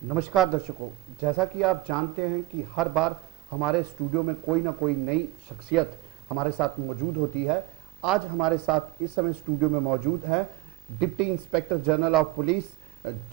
नमस्कार दर्शकों। जैसा कि आप जानते हैं कि हर बार हमारे स्टूडियो में कोई ना कोई नई शख्सियत हमारे साथ मौजूद होती है। आज हमारे साथ इस समय स्टूडियो में मौजूद है deputy inspector general of police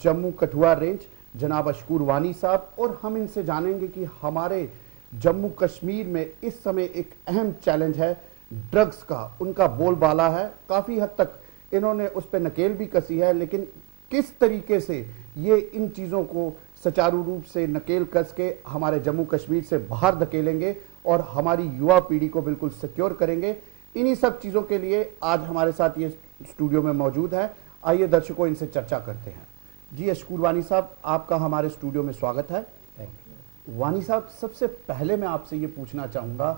Jammu Kathua range जनाब अशकूर वानी साहब, और हम इनसे जानेंगे कि हमारे जम्मू कश्मीर में इस समय एक अहम चैलेंज है ड्रग्स का। उनका बोलबाला है, काफ़ी हद तक इन्होंने उस पर नकेल भी कसी है, लेकिन किस तरीके से ये इन चीज़ों को सुचारू रूप से नकेल कस के हमारे जम्मू कश्मीर से बाहर धकेलेंगे और हमारी युवा पीढ़ी को बिल्कुल सिक्योर करेंगे, इन्हीं सब चीज़ों के लिए आज हमारे साथ ये स्टूडियो में मौजूद है। आइए दर्शकों, इनसे चर्चा करते हैं। जी अशकूर वानी साहब, आपका हमारे स्टूडियो में स्वागत है। Thank you. वानी साहब, सबसे पहले मैं आपसे ये पूछना चाहूँगा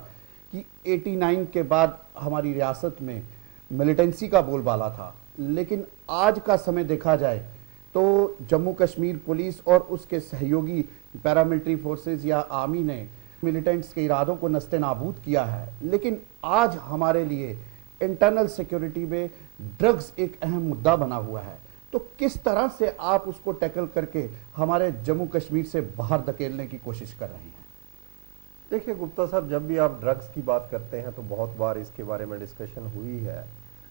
कि 89 के बाद हमारी रियासत में मिलिटेंसी का बोलबाला था, लेकिन आज का समय देखा जाए तो जम्मू कश्मीर पुलिस और उसके सहयोगी पैरामिलिट्री फोर्सेस या आर्मी ने मिलिटेंट्स के इरादों को नस्ते नाबूद किया है। लेकिन आज हमारे लिए इंटरनल सिक्योरिटी में ड्रग्स एक अहम मुद्दा बना हुआ है, तो किस तरह से आप उसको टैकल करके हमारे जम्मू कश्मीर से बाहर धकेलने की कोशिश कर रहे हैं? देखिए गुप्ता साहब, जब भी आप ड्रग्स की बात करते हैं तो बहुत बार इसके बारे में डिस्कशन हुई है।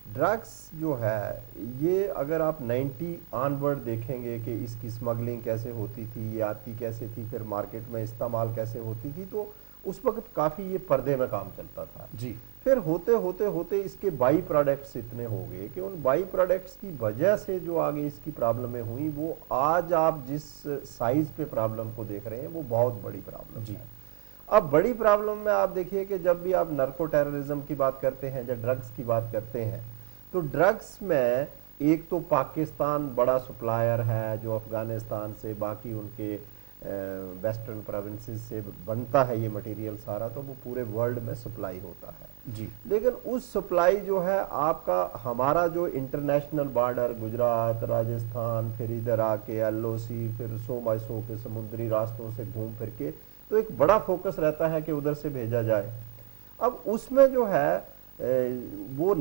ड्रग्स जो है ये अगर आप 90 ऑनवर्ड देखेंगे कि इसकी स्मगलिंग कैसे होती थी, ये आती कैसे थी, फिर मार्केट में इस्तेमाल कैसे होती थी, तो उस वक्त काफ़ी ये पर्दे में काम चलता था जी। फिर होते होते होते इसके बाई प्रोडक्ट्स इतने हो गए कि उन बाई प्रोडक्ट्स की वजह से जो आगे इसकी प्रॉब्लमें हुई, वो आज आप जिस साइज पे प्रॉब्लम को देख रहे हैं वो बहुत बड़ी प्रॉब्लम जी। है। अब बड़ी प्रॉब्लम में आप देखिए कि जब भी आप नर्को टेररिज्म की बात करते हैं या ड्रग्स की बात करते हैं, तो ड्रग्स में एक तो पाकिस्तान बड़ा सप्लायर है जो अफगानिस्तान से बाकी उनके वेस्टर्न प्रोविंसेस से बनता है ये मटेरियल सारा, तो वो पूरे वर्ल्ड में सप्लाई होता है जी। लेकिन उस सप्लाई जो है आपका हमारा जो इंटरनेशनल बॉर्डर गुजरात राजस्थान फिर इधर आके एलओसी फिर सो बाय सो के समुद्री रास्तों से घूम फिर के, तो एक बड़ा फोकस रहता है कि उधर से भेजा जाए। अब उसमें जो है वो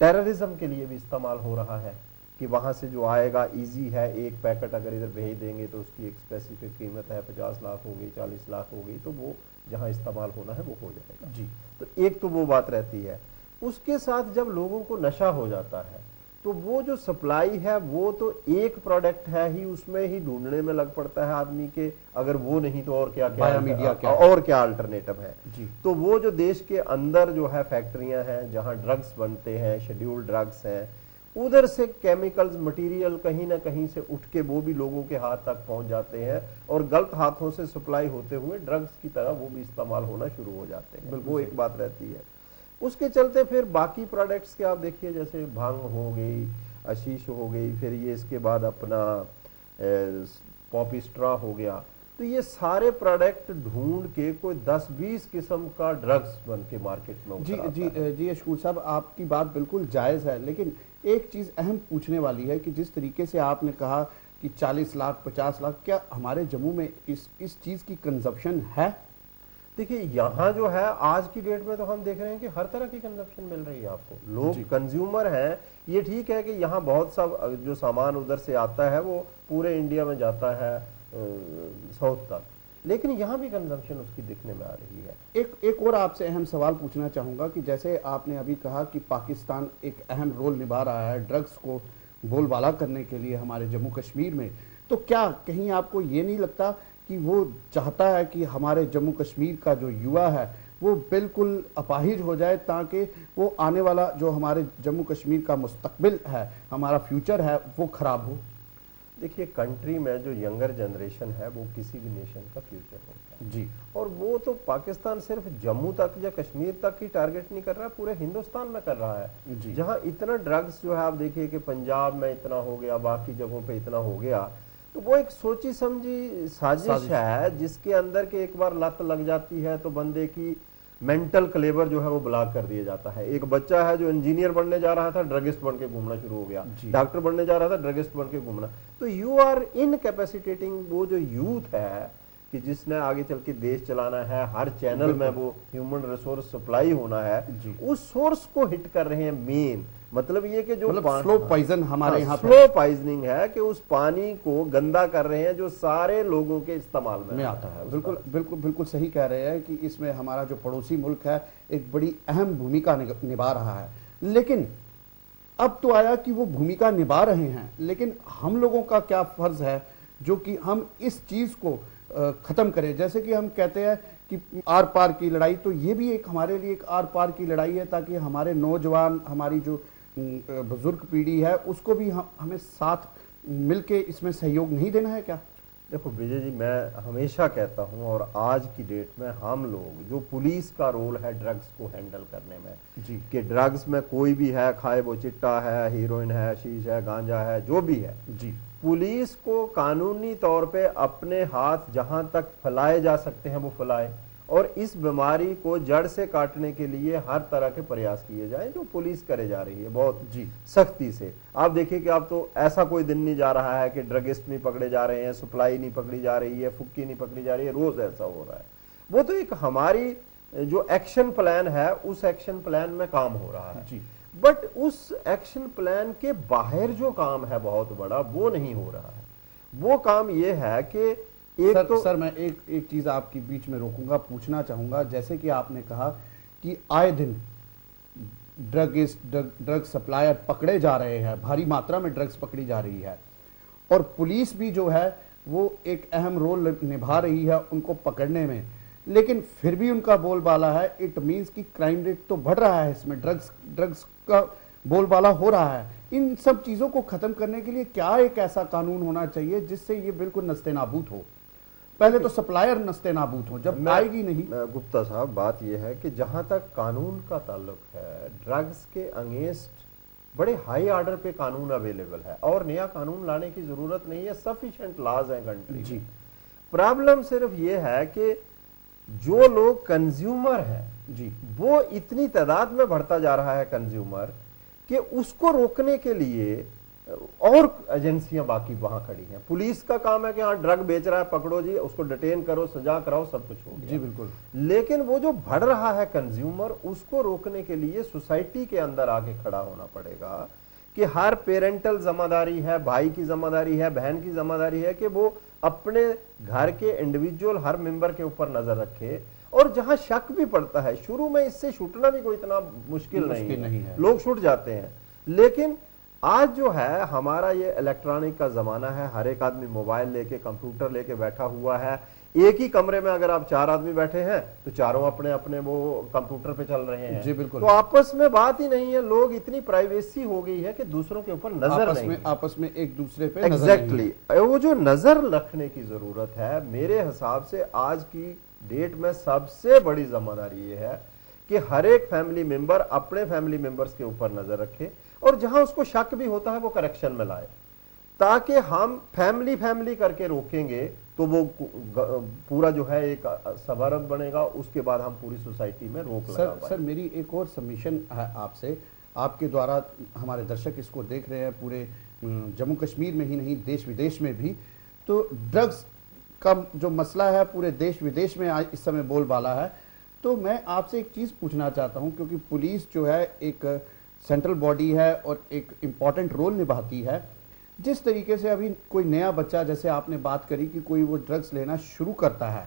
टेररिज्म के लिए भी इस्तेमाल हो रहा है कि वहां से जो आएगा इजी है, एक पैकेट अगर इधर भेज देंगे तो उसकी एक स्पेसिफिक कीमत है, 50 लाख हो गई 40 लाख हो गई, तो वो जहां इस्तेमाल होना है वो हो जाएगा जी। तो एक तो वो बात रहती है। उसके साथ जब लोगों को नशा हो जाता है तो वो जो सप्लाई है वो तो एक प्रोडक्ट है ही, उसमें ही ढूंढने में लग पड़ता है आदमी के, अगर वो नहीं तो और क्या क्या बायोमीडिया क्या और क्या अल्टरनेटिव है। जी। तो वो जो देश के अंदर जो है फैक्ट्रियां हैं जहां ड्रग्स बनते हैं, शेड्यूल्ड ड्रग्स हैं, उधर से केमिकल्स मटेरियल कहीं ना कहीं से उठ के वो भी लोगों के हाथ तक पहुंच जाते हैं और गलत हाथों से सप्लाई होते हुए ड्रग्स की तरह वो भी इस्तेमाल होना शुरू हो जाते हैं। वो एक बात रहती है। उसके चलते फिर बाकी प्रोडक्ट्स के आप देखिए, जैसे भांग हो गई, आशीष हो गई, फिर ये इसके बाद अपना पॉपी स्ट्रा हो गया, तो ये सारे प्रोडक्ट ढूंढ के कोई 10-20 किस्म का ड्रग्स बन के मार्केट में जी उतर जी आता है। जी अशकूर साहब, आपकी बात बिल्कुल जायज़ है, लेकिन एक चीज़ अहम पूछने वाली है कि जिस तरीके से आपने कहा कि 40 लाख 50 लाख, क्या हमारे जम्मू में इस चीज़ की कंजप्शन है? देखिए यहाँ जो है आज की डेट में तो हम देख रहे हैं कि हर तरह की कंजप्शन मिल रही है आपको, लोग कंज्यूमर हैं। ये ठीक है कि यहाँ बहुत सा जो सामान उधर से आता है वो पूरे इंडिया में जाता है साउथ तक, लेकिन यहाँ भी कंजम्पशन उसकी दिखने में आ रही है। एक और आपसे अहम सवाल पूछना चाहूँगा कि जैसे आपने अभी कहा कि पाकिस्तान एक अहम रोल निभा रहा है ड्रग्स को बोलबाला करने के लिए हमारे जम्मू कश्मीर में, तो क्या कहीं आपको ये नहीं लगता कि वो चाहता है कि हमारे जम्मू कश्मीर का जो युवा है वो बिल्कुल अपाहिज हो जाए, ताकि वो आने वाला जो हमारे जम्मू कश्मीर का मुस्तकबिल है, हमारा फ्यूचर है, वो खराब हो? देखिए कंट्री में जो यंगर जनरेशन है वो किसी भी नेशन का फ्यूचर होता है जी। और वो तो पाकिस्तान सिर्फ जम्मू तक या कश्मीर तक ही टारगेट नहीं कर रहा, पूरे हिंदुस्तान में कर रहा है। जी। जहां इतना ड्रग्स जो है आप देखिए कि पंजाब में इतना हो गया, बाकी जगहों पे इतना हो गया, तो वो एक सोची समझी साजिश है जिसके अंदर के एक बार लत लग जाती है तो बंदे की मेंटल क्लेवर जो है वो ब्लॉक कर दिया जाता है। एक बच्चा है जो इंजीनियर बनने जा रहा था, ड्रगिस्ट बन के घूमना शुरू हो गया, डॉक्टर बनने जा रहा था, ड्रगिस्ट बन के घूमना। तो यू आर इनकैपेसिटेटिंग वो जो यूथ है कि जिसने आगे चल के देश चलाना है, हर चैनल में वो ह्यूमन रिसोर्स सप्लाई होना है, उस सोर्स को हिट कर रहे हैं मेन। मतलब ये कि जो स्लो पॉइजन हमारे यहाँ स्लो पॉइजनिंग है कि उस पानी को गंदा कर रहे हैं जो सारे लोगों के इस्तेमाल में आता है। बिल्कुल बिल्कुल बिल्कुल सही कह रहे हैं कि इसमें हमारा जो पड़ोसी मुल्क है एक बड़ी अहम भूमिका निभा रहा है। लेकिन अब तो आया कि वो भूमिका निभा रहे हैं, लेकिन हम लोगों का क्या फर्ज है जो कि हम इस चीज को खत्म करें। जैसे कि हम कहते हैं कि आर पार की लड़ाई, तो ये भी एक हमारे लिए एक आर पार की लड़ाई है, ताकि हमारे नौजवान, हमारी जो बुजुर्ग पीढ़ी है, उसको भी हमें साथ मिलके इसमें सहयोग नहीं देना है क्या? देखो विजय जी, मैं हमेशा कहता हूं और आज की डेट में हम लोग, जो पुलिस का रोल है ड्रग्स को हैंडल करने में जी, कि ड्रग्स में कोई भी है, खाए वो चिट्टा है, हीरोइन है, शीश है, गांजा है, जो भी है जी, पुलिस को कानूनी तौर पे अपने हाथ जहां तक फैलाए जा सकते हैं वो फैलाए, और इस बीमारी को जड़ से काटने के लिए हर तरह के प्रयास किए जाएं, जो पुलिस करे जा रही है बहुत जी, सख्ती से। आप देखिए कि अब तो ऐसा कोई दिन नहीं जा रहा है कि ड्रगिस्ट नहीं पकड़े जा रहे हैं, सप्लाई नहीं पकड़ी जा रही है, फुक्की नहीं पकड़ी जा रही है, रोज ऐसा हो रहा है। वो तो एक हमारी जो एक्शन प्लान है उस एक्शन प्लान में काम हो रहा है जी। बट उस एक्शन प्लान के बाहर जो काम है बहुत बड़ा, वो नहीं हो रहा है। वो काम ये है कि सर मैं एक चीज आपकी बीच में रोकूंगा, पूछना चाहूंगा। जैसे कि आपने कहा कि आए दिन ड्रग सप्लायर पकड़े जा रहे हैं, भारी मात्रा में ड्रग्स पकड़ी जा रही है, और पुलिस भी जो है वो एक अहम रोल निभा रही है उनको पकड़ने में, लेकिन फिर भी उनका बोलबाला है। इट मींस कि क्राइम रेट तो बढ़ रहा है, इसमें ड्रग्स का बोलबाला हो रहा है। इन सब चीजों को खत्म करने के लिए क्या एक ऐसा कानून होना चाहिए जिससे ये बिल्कुल नस्तेनाबूद हो? पहले तो सप्लायर नस्तेनाबूद हो, जब आएगी नहीं। गुप्ता साहब, बात यह है कि जहां तक कानून का ताल्लुक है, ड्रग्स के अगेंस्ट बड़े हाई ऑर्डर पे कानून अवेलेबल है और नया कानून लाने की जरूरत नहीं है, सफिशिएंट लॉज हैं कंट्री जी। प्रॉब्लम सिर्फ ये है कि जो लोग कंज्यूमर है जी, वो इतनी तादाद में बढ़ता जा रहा है कंज्यूमर, कि उसको रोकने के लिए और एजेंसियां बाकी वहां खड़ी हैं। पुलिस का काम है कि हाँ ड्रग बेच रहा है, पकड़ो जी, उसको डिटेन करो, सजा कराओ, सब कुछ हो गया। जी बिल्कुल। लेकिन वो जो बढ़ रहा है कंज्यूमर, उसको रोकने के लिए सोसाइटी के अंदर आके खड़ा होना पड़ेगा कि हर पेरेंटल जिम्मेदारी है, भाई की जिम्मेदारी है, बहन की जिम्मेदारी है कि वो अपने घर के इंडिविजुअल हर मेंबर के ऊपर नजर रखे, और जहां शक भी पड़ता है, शुरू में इससे छूटना भी कोई इतना मुश्किल नहीं है, लोग छूट जाते हैं। लेकिन आज जो है हमारा ये इलेक्ट्रॉनिक का जमाना है, हर एक आदमी मोबाइल लेके, कंप्यूटर लेके बैठा हुआ है। एक ही कमरे में अगर आप 4 आदमी बैठे हैं तो चारों अपने अपने वो कंप्यूटर पे चल रहे हैं। जी बिल्कुल। तो आपस में बात ही नहीं है, लोग इतनी प्राइवेसी हो गई है कि दूसरों के ऊपर नजर नहीं, आपस में एक दूसरे पे एग्जैक्टली वो जो नजर रखने की जरूरत है, मेरे हिसाब से आज की डेट में सबसे बड़ी जिम्मेदारी ये है कि हर एक फैमिली मेंबर अपने फैमिली मेंबर्स के ऊपर नजर रखे, और जहां उसको शक भी होता है वो करेक्शन में लाए, ताकि हम फैमिली करके रोकेंगे तो वो पूरा जो है एक सवारत बनेगा। उसके बाद हम पूरी सोसाइटी में रोक लगा पाएंगे। सर मेरी एक और सबमिशन है आपसे, आपके द्वारा हमारे दर्शक इसको देख रहे हैं पूरे जम्मू कश्मीर में ही नहीं, देश विदेश में भी। तो ड्रग्स का जो मसला है पूरे देश विदेश में आज इस समय बोलबाला है। तो मैं आपसे एक चीज पूछना चाहता हूं, क्योंकि पुलिस जो है एक सेंट्रल बॉडी है और एक इम्पॉर्टेंट रोल निभाती है। जिस तरीके से अभी कोई नया बच्चा, जैसे आपने बात करी कि कोई वो ड्रग्स लेना शुरू करता है,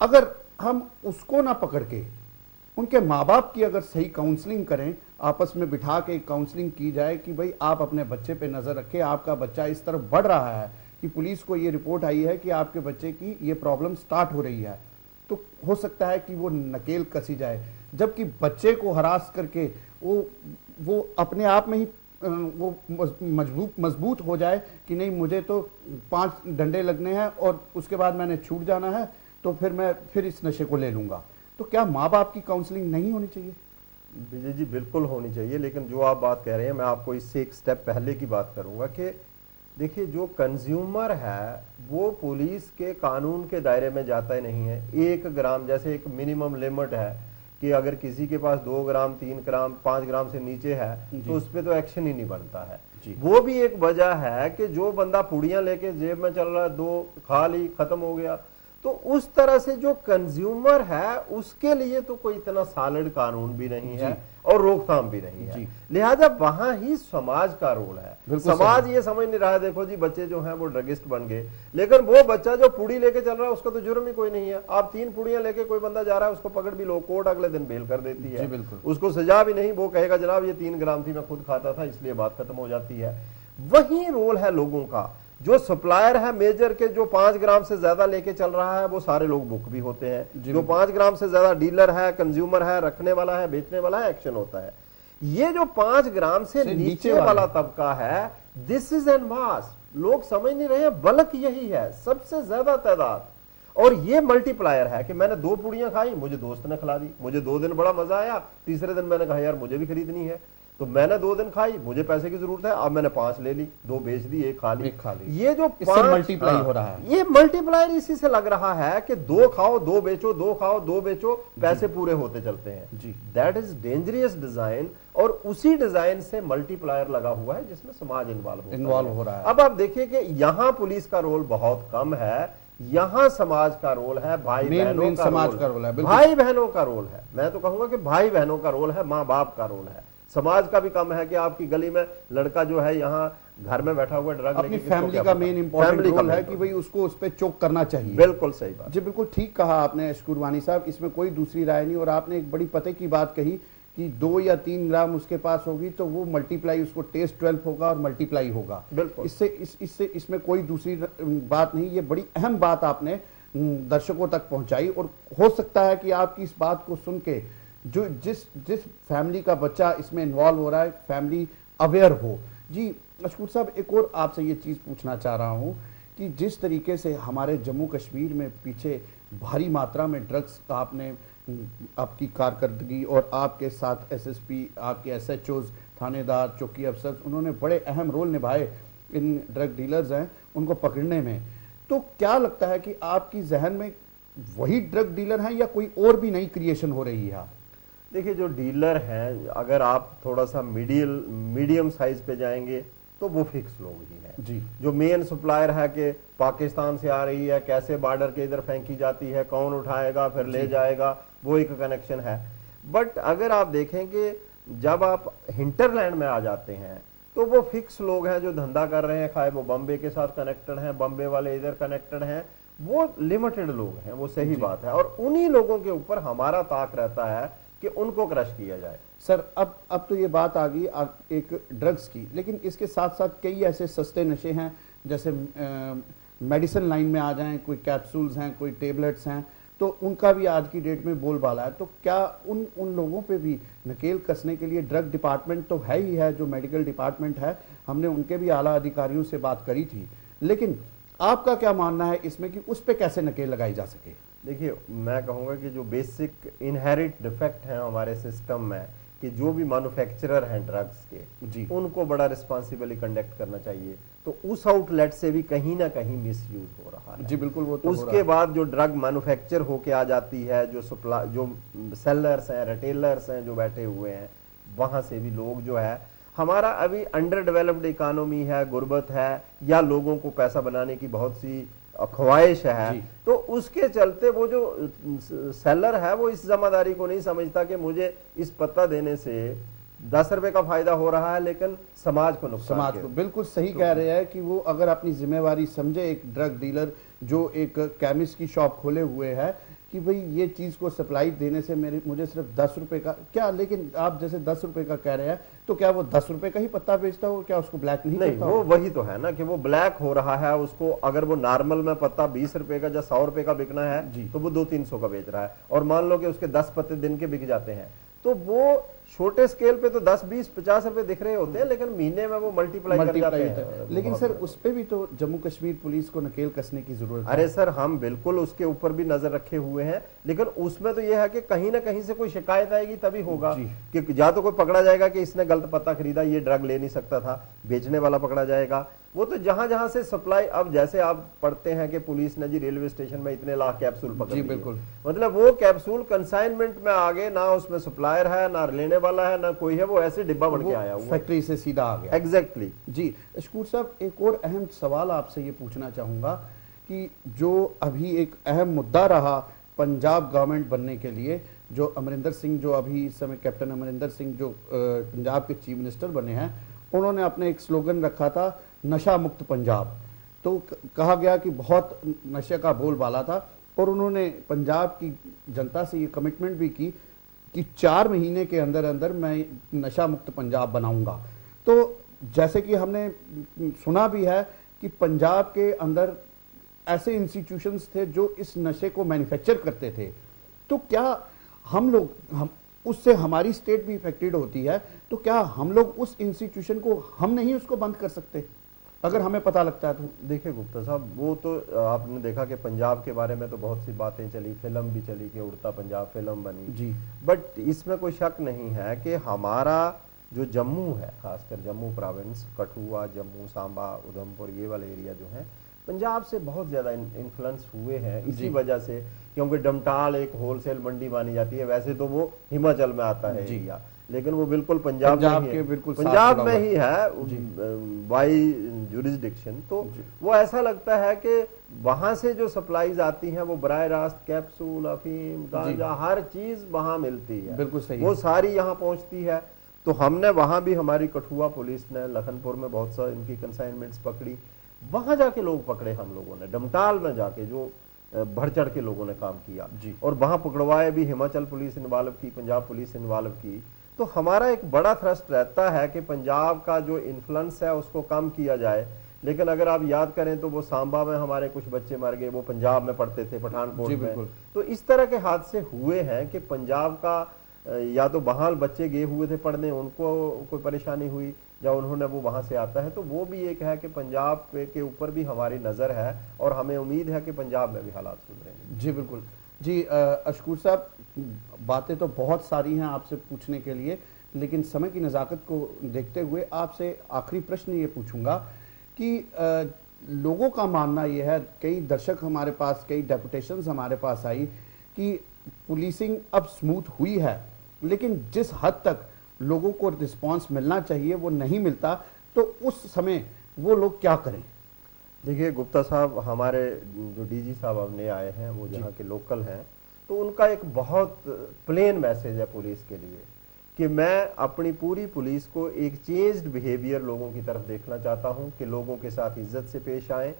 अगर हम उसको ना पकड़ के उनके माँ बाप की अगर सही काउंसलिंग करें, आपस में बिठा के काउंसलिंग की जाए कि भाई आप अपने बच्चे पे नजर रखें, आपका बच्चा इस तरफ बढ़ रहा है, कि पुलिस को ये रिपोर्ट आई है कि आपके बच्चे की ये प्रॉब्लम स्टार्ट हो रही है, तो हो सकता है कि वो नकेल कसी जाए। जबकि बच्चे को हरास करके वो अपने आप में ही वो मजबूत हो जाए कि नहीं, मुझे तो 5 डंडे लगने हैं और उसके बाद मैंने छूट जाना है, तो फिर इस नशे को ले लूंगा। तो क्या माँ बाप की काउंसलिंग नहीं होनी चाहिए? विजय जी बिल्कुल होनी चाहिए, लेकिन जो आप बात कह रहे हैं मैं आपको इससे एक स्टेप पहले की बात करूंगा कि देखिए जो कंज्यूमर है वो पुलिस के कानून के दायरे में जाता ही नहीं है। 1 ग्राम जैसे एक मिनिमम लिमिट है कि अगर किसी के पास 2 ग्राम 3 ग्राम 5 ग्राम से नीचे है तो उस पर तो एक्शन ही नहीं बनता है। वो भी एक वजह है कि जो बंदा पुड़ियां लेके जेब में चल रहा है, 2 खा ली, खत्म हो गया, तो उस तरह से जो कंज्यूमर है उसके लिए तो कोई इतना सॉलिड कानून भी नहीं है और रोकथाम भी नहीं है, लिहाजा वहां ही समाज का रोल है। समाज ये समझ नहीं रहा है, देखो जी बच्चे जो हैं वो ड्रगिस्ट बन गए, लेकिन वो बच्चा जो पुड़ी लेके चल रहा है उसका तो जुर्म ही कोई नहीं है। आप 3 पुड़ियां लेके कोई बंदा जा रहा है, उसको पकड़ भी लो, कोर्ट अगले दिन बेल कर देती है, उसको सजा भी नहीं, वो कहेगा जनाब ये 3 ग्राम थी, मैं खुद खाता था, इसलिए बात खत्म हो जाती है। वही रोल है लोगों का। जो सप्लायर है मेजर के, जो 5 ग्राम से ज्यादा लेके चल रहा है वो सारे लोग बुक भी होते हैं, जो 5 ग्राम से ज्यादा डीलर है, कंज्यूमर है, रखने वाला है, बेचने वाला है, एक्शन होता है। ये जो 5 ग्राम से नीचे वाला तबका है, दिस इज एन मास, लोग समझ नहीं रहे हैं, बल्क यही है, सबसे ज्यादा तादाद। और ये मल्टीप्लायर है कि मैंने 2 पुड़ियां खाई, मुझे दोस्त ने खिला दी, मुझे 2 दिन बड़ा मजा आया, तीसरे दिन मैंने कहा यार मुझे भी खरीदनी है, तो मैंने 2 दिन खाई, मुझे पैसे की जरूरत है, अब मैंने 5 ले ली, 2 बेच दी, 1 खा ली। ये जो 5 मल्टीप्लाई हो रहा है, ये मल्टीप्लायर इसी से लग रहा है कि 2 खाओ 2 बेचो, 2 खाओ 2 बेचो, पैसे पूरे होते चलते हैं जी। दैट इज डेंजरियस डिजाइन, और उसी डिजाइन से मल्टीप्लायर लगा हुआ है जिसमें समाज इन्वॉल्व हो रहा है। अब आप देखिए कि यहाँ पुलिस का रोल बहुत कम है, यहाँ समाज का रोल है, भाई बहनों का रोल है, भाई बहनों का रोल है। मैं तो कहूंगा कि भाई बहनों का रोल है, माँ बाप का रोल है। समाज का भी कम है कि आपकी गली में लड़का जो है यहाँ घर में बैठा हुआ ड्रग अपनी फैमिली का मेन इंपॉर्टेंट रोल है कि भाई उसको उस पर चोक करना चाहिए। बिल्कुल सही बात जी, बिल्कुल ठीक कहा आपने अशकुर वानी साहब, इसमें कोई दूसरी राय नहीं। और आपने एक बड़ी पते की बात कही कि 2 या 3 ग्राम उसके पास होगी तो वो मल्टीप्लाई, उसको टेस्ट 12 होगा और मल्टीप्लाई होगा। बिल्कुल, इससे इसमें कोई दूसरी बात नहीं। ये बड़ी अहम बात आपने दर्शकों तक पहुंचाई, और हो सकता है कि आपकी इस बात को सुन के जो जिस फैमिली का बच्चा इसमें इन्वॉल्व हो रहा है, फैमिली अवेयर हो। जी अशकुर साहब, एक और आपसे ये चीज़ पूछना चाह रहा हूँ कि जिस तरीके से हमारे जम्मू कश्मीर में पीछे भारी मात्रा में ड्रग्स, आपने आपकी कारकर्दगी और आपके साथ एसएसपी, आपके एसएचओज, थानेदार, चौकी अफसर, उन्होंने बड़े अहम रोल निभाए इन ड्रग डीलर्स हैं उनको पकड़ने में। तो क्या लगता है कि आपकी जहन में वही ड्रग डीलर हैं या कोई और भी नई क्रिएशन हो रही है? देखिए, जो डीलर हैं, अगर आप थोड़ा सा मीडियम साइज पे जाएंगे तो वो फिक्स लोग ही हैं जी। जो मेन सप्लायर है कि पाकिस्तान से आ रही है, कैसे बॉर्डर के इधर फेंकी जाती है, कौन उठाएगा फिर ले जाएगा, वो एक कनेक्शन है। बट अगर आप देखें कि जब आप हिंटरलैंड में आ जाते हैं तो वो फिक्स लोग हैं जो धंधा कर रहे हैं, खाए वो बम्बे के साथ कनेक्टेड हैं, बम्बे वाले इधर कनेक्टेड हैं, वो लिमिटेड लोग हैं, वो सही बात है। और उन्हीं लोगों के ऊपर हमारा ताक रहता है कि उनको क्रश किया जाए। सर, अब तो ये बात आ गई एक ड्रग्स की, लेकिन इसके साथ साथ कई ऐसे सस्ते नशे हैं, जैसे मेडिसिन लाइन में आ जाएं, कोई कैप्सूल्स हैं, कोई टेबलेट्स हैं, तो उनका भी आज की डेट में बोलबाला है। तो क्या उन लोगों पे भी नकेल कसने के लिए ड्रग डिपार्टमेंट तो है ही है, जो मेडिकल डिपार्टमेंट है, हमने उनके भी आला अधिकारियों से बात करी थी, लेकिन आपका क्या मानना है इसमें कि उस पर कैसे नकेल लगाई जा सके? देखिए, मैं कहूँगा कि जो बेसिक इनहेरिट डिफेक्ट हैं हमारे सिस्टम में, कि जो भी मैन्युफैक्चरर हैं ड्रग्स के जी, उनको बड़ा रिस्पॉन्सिबली कंडक्ट करना चाहिए। तो उस आउटलेट से भी कहीं ना कहीं मिसयूज हो रहा है जी। बिल्कुल, वो तो उसके बाद जो ड्रग मैन्युफैक्चर होके आ जाती है, जो सेलर्स हैं, रिटेलर्स हैं जो बैठे हुए हैं, वहां से भी लोग जो है, हमारा अभी अंडर डेवलप्ड इकोनॉमी है, गुर्बत है, या लोगों को पैसा बनाने की बहुत सी ख्वाहिश है, तो उसके चलते वो जो सेलर है वो इस जिम्मेदारी को नहीं समझता कि मुझे इस पत्ता देने से 10 रुपए का फायदा हो रहा है, लेकिन समाज को नुकसान। समाज को, बिल्कुल सही कह रहे हैं कि वो अगर अपनी जिम्मेवारी समझे, एक ड्रग डीलर जो एक केमिस्ट की शॉप खोले हुए है, कि भाई ये चीज को सप्लाई देने से मुझे सिर्फ 10 रुपए का क्या, लेकिन आप जैसे 10 रुपए का कह रहे हैं, तो क्या वो 10 रुपए का ही पत्ता बेचता हो, क्या उसको ब्लैक नहीं करता? वो वही तो है ना कि वो ब्लैक हो रहा है। उसको अगर वो नॉर्मल में पत्ता 20 रुपए का या 100 रुपए का बिकना है, तो वो 200-300 का बेच रहा है, और मान लो कि उसके 10 पत्ते दिन के बिक जाते हैं, तो वो छोटे स्केल पे तो 10, 20, 50 रुपए दिख रहे होते हैं, लेकिन महीने में वो मल्टीप्लाई कर जाते हैं। लेकिन सर, उस पे भी तो जम्मू कश्मीर पुलिस को नकेल कसने की जरूरत है। अरे सर, हम बिल्कुल उसके ऊपर भी नजर रखे हुए हैं, लेकिन उसमें तो यह है कि कहीं ना कहीं से कोई शिकायत आएगी तभी होगा, कि या तो कोई पकड़ा जाएगा कि इसने गलत पत्ता खरीदा, ये ड्रग ले नहीं सकता था, बेचने वाला पकड़ा जाएगा। वो तो जहां जहां से सप्लाई, अब जैसे आप पढ़ते हैं कि पुलिस ने जी रेलवे स्टेशन में इतने लाख कैप्सूल पकड़ लिए, बिल्कुल, मतलब वो कैप्सूल कंसाइनमेंट में आगे, ना उसमें सप्लायर है, ना लेने वाला है, ना कोई है, वो ऐसे डिब्बा बन के आया हुआ, फैक्ट्री से सीधा आ गया। एग्जैक्टली जी अशकुर साहब, एक और अहम सवाल आपसे ये पूछना चाहूंगा कि जो अभी एक अहम मुद्दा रहा पंजाब गवर्नमेंट बनने के लिए, जो अमरिंदर सिंह, जो अभी इस समय कैप्टन अमरिंदर सिंह जो पंजाब के चीफ मिनिस्टर बने हैं, उन्होंने अपने एक स्लोगन रखा था, नशा मुक्त पंजाब। तो कहा गया कि बहुत नशे का बोलबाला था, और उन्होंने पंजाब की जनता से ये कमिटमेंट भी की कि 4 महीने के अंदर अंदर मैं नशा मुक्त पंजाब बनाऊंगा। तो जैसे कि हमने सुना भी है कि पंजाब के अंदर ऐसे इंस्टीट्यूशंस थे जो इस नशे को मैन्युफैक्चर करते थे। तो क्या हम उससे हमारी स्टेट भी इफेक्टेड होती है, तो क्या हम लोग उस इंस्टीट्यूशन को हम नहीं उसको बंद कर सकते अगर हमें पता लगता है तो? देखिए गुप्ता साहब, वो तो आपने देखा कि पंजाब के बारे में तो बहुत सी बातें चली, फिल्म भी चली कि उड़ता पंजाब फिल्म बनी जी। बट इसमें कोई शक नहीं है कि हमारा जो जम्मू है, खासकर जम्मू प्रोविंस, कठुआ, जम्मू, सांबा, उधमपुर, ये वाले एरिया जो है पंजाब से बहुत ज्यादा इन्फ्लुएंस हुए हैं इसी वजह से, क्योंकि डमटाल एक होलसेल मंडी मानी जाती है। वैसे तो वो हिमाचल में आता है एरिया, लेकिन वो बिल्कुल पंजाब में ही है, पंजाब में ही है बाई जुरिस्डिक्शन। तो वो ऐसा लगता है कि वहां से जो सप्लाईज आती हैं वो बराह रास्त कैप्सूल, अफीम, गांजा, हर चीज वहां मिलती है, बिल्कुल सही, वो सारी यहाँ पहुंचती है। तो हमने वहां भी, हमारी कठुआ पुलिस ने लखनपुर में बहुत सा इनकी कंसाइनमेंट्स पकड़ी, वहां जाके लोग पकड़े हम लोगों ने, डमटाल में जाके जो बढ़ चढ़ के लोगों ने काम किया और वहां पकड़वाए भी, हिमाचल पुलिस इन्वॉल्व की, पंजाब पुलिस इन्वॉल्व की। तो हमारा एक बड़ा थ्रस्ट रहता है कि पंजाब का जो इन्फ्लुएंस है उसको कम किया जाए। लेकिन अगर आप याद करें तो वो सांबा में हमारे कुछ बच्चे मर गए, वो पंजाब में पढ़ते थे, पठानकोट में। तो इस तरह के हादसे हुए हैं कि पंजाब का या तो वहां बच्चे गए हुए थे पढ़ने, उनको कोई परेशानी हुई, या उन्होंने, वो वहां से आता है। तो वो भी एक है कि पंजाब के ऊपर भी हमारी नजर है और हमें उम्मीद है कि पंजाब में भी हालात सुधरेंगे। जी बिल्कुल। जी अशकूर साहब, बातें तो बहुत सारी हैं आपसे पूछने के लिए, लेकिन समय की नज़ाकत को देखते हुए आपसे आखिरी प्रश्न ये पूछूंगा कि लोगों का मानना ये है, कई दर्शक हमारे पास, कई डेपुटेशंस हमारे पास आई कि पुलिसिंग अब स्मूथ हुई है, लेकिन जिस हद तक लोगों को रिस्पांस मिलना चाहिए वो नहीं मिलता, तो उस समय वो लोग क्या करें? देखिए गुप्ता साहब, हमारे जो डीजी साहब अब नए आए हैं, वो जहाँ के लोकल हैं, तो उनका एक बहुत प्लेन मैसेज है पुलिस के लिए कि मैं अपनी पूरी पुलिस को एक चेंज्ड बिहेवियर लोगों की तरफ देखना चाहता हूं, कि लोगों के साथ इज्जत से पेश आए।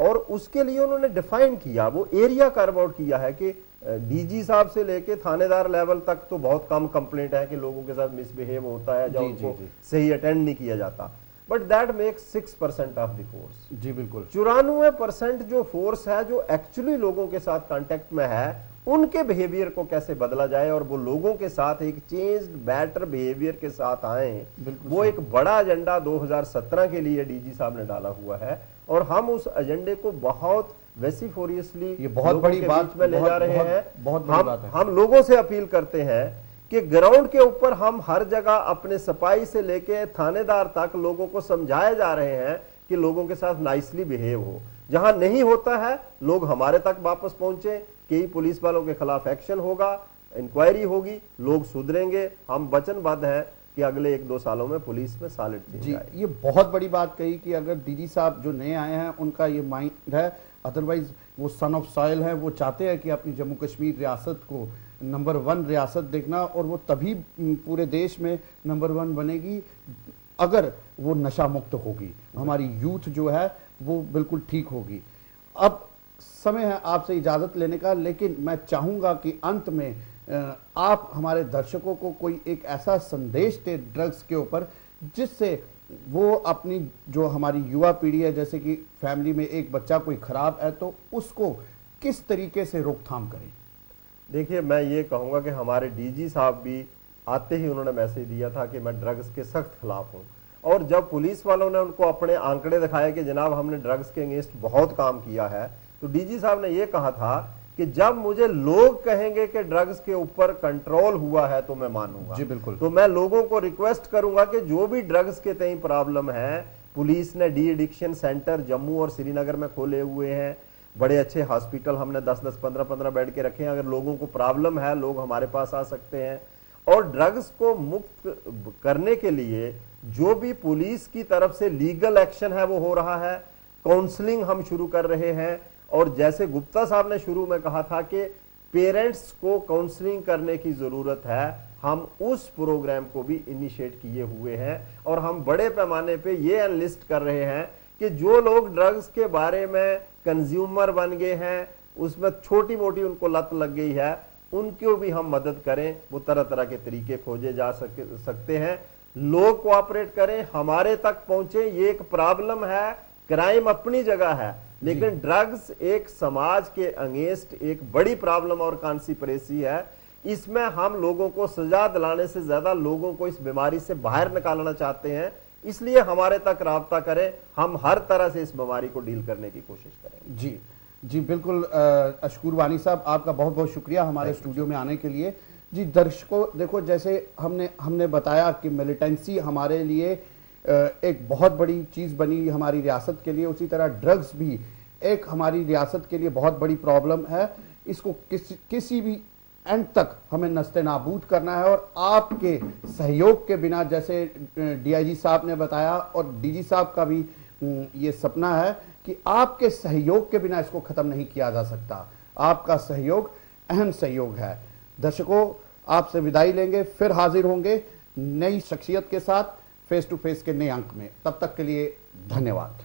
और उसके लिए उन्होंने डिफाइन किया, वो एरिया कार्व आउट किया है कि डीजी साहब से लेके थानेदार लेवल तक तो बहुत कम कंप्लेंट है कि लोगों के साथ मिसबिहेव होता है, या उनको सही अटेंड नहीं किया जाता, but that makes 6% of the force. जी बिल्कुल। 94% जो फोर्स है, जो एक्चुअली लोगों के साथ कांटेक्ट में है, उनके बिहेवियर को कैसे बदला जाए और वो लोगों के साथ एक चेंज्ड बेटर बिहेवियर के साथ आए, वो एक बड़ा एजेंडा 2017 के लिए डीजी साहब ने डाला हुआ है। और हम उस एजेंडे को बहुत वेसिफोरियसली, ये बहुत बड़ी बात में ले जा रहे हैं। बहुत बड़ी बात है। हम लोगों से अपील करते हैं कि ग्राउंड के ऊपर हम हर जगह अपने सफाई से लेके थानेदार तक लोगों को समझाए जा रहे हैं कि लोगों के साथ नाइसली बिहेव हो। जहां नहीं होता है, लोग हमारे तक वापस पहुंचे, कई पुलिस वालों के खिलाफ एक्शन होगा, इंक्वायरी होगी, लोग सुधरेंगे। हम वचनबद्ध हैं कि अगले 1-2 सालों में पुलिस में सॉलिड चेंज आएगा। ये बहुत बड़ी बात कही कि अगर डीजी साहब जो नए आए हैं उनका ये माइंड है, अदरवाइज वो सन ऑफ सॉइल है, वो चाहते हैं कि अपनी जम्मू कश्मीर रियासत को नंबर 1 रियासत देखना, और वो तभी पूरे देश में नंबर 1 बनेगी अगर वो नशा मुक्त होगी, हमारी यूथ जो है वो बिल्कुल ठीक होगी। अब समय है आपसे इजाजत लेने का, लेकिन मैं चाहूंगा कि अंत में आप हमारे दर्शकों को कोई एक ऐसा संदेश दे ड्रग्स के ऊपर, जिससे वो अपनी, जो हमारी युवा पीढ़ी है, जैसे कि फैमिली में एक बच्चा कोई खराब है तो उसको किस तरीके से रोकथाम करें। देखिए, मैं ये कहूंगा कि हमारे डीजी साहब भी आते ही उन्होंने मैसेज दिया था कि मैं ड्रग्स के सख्त खिलाफ हूं, और जब पुलिस वालों ने उनको अपने आंकड़े दिखाए कि जनाब हमने ड्रग्स के अगेंस्ट बहुत काम किया है, तो डीजी साहब ने ये कहा था कि जब मुझे लोग कहेंगे कि ड्रग्स के ऊपर कंट्रोल हुआ है तो मैं मानूंगा। जी बिल्कुल। तो मैं लोगों को रिक्वेस्ट करूंगा कि जो भी ड्रग्स के तई प्रॉब्लम है, पुलिस ने डी एडिक्शन सेंटर जम्मू और श्रीनगर में खोले हुए हैं, बड़े अच्छे हॉस्पिटल हमने 10-10, 15-15 बेड के रखे हैं। अगर लोगों को प्रॉब्लम है, लोग हमारे पास आ सकते हैं। और ड्रग्स को मुक्त करने के लिए जो भी पुलिस की तरफ से लीगल एक्शन है वो हो रहा है, काउंसलिंग हम शुरू कर रहे हैं, और जैसे गुप्ता साहब ने शुरू में कहा था कि पेरेंट्स को काउंसलिंग करने की जरूरत है, हम उस प्रोग्राम को भी इनिशिएट किए हुए हैं और हम बड़े पैमाने पे ये एनलिस्ट कर रहे हैं कि जो लोग ड्रग्स के बारे में कंज्यूमर बन गए हैं, उसमें छोटी मोटी उनको लत लग गई है, उनको भी हम मदद करें। वो तरह तरह के तरीके खोजे जा सकते हैं। लोग कोऑपरेट करें, हमारे तक पहुंचे। ये एक प्रॉब्लम है, क्राइम अपनी जगह है, लेकिन ड्रग्स एक समाज के अगेंस्ट एक बड़ी प्रॉब्लम और कॉन्सिक्वेंसी है। इसमें हम लोगों को सजा दिलाने से ज्यादा लोगों को इस बीमारी से बाहर निकालना चाहते हैं, इसलिए हमारे तक राब्ता करें। हम हर तरह से इस बीमारी को डील करने की कोशिश करेंगे। जी जी बिल्कुल। अशकूर वानी साहब, आपका बहुत बहुत शुक्रिया हमारे स्टूडियो में आने के लिए। जी दर्शकों, देखो जैसे हमने बताया कि मिलिटेंसी हमारे लिए एक बहुत बड़ी चीज बनी हमारी रियासत के लिए, उसी तरह ड्रग्स भी एक हमारी रियासत के लिए बहुत बड़ी प्रॉब्लम है। इसको किसी भी एंड तक हमें नस्ते नाबूद करना है और आपके सहयोग के बिना, जैसे डीआईजी साहब ने बताया और डीजी साहब का भी ये सपना है कि आपके सहयोग के बिना इसको खत्म नहीं किया जा सकता। आपका सहयोग अहम सहयोग है। दर्शकों, आपसे विदाई लेंगे, फिर हाजिर होंगे नई शख्सियत के साथ फेस टू फेस के नए अंक में। तब तक के लिए धन्यवाद।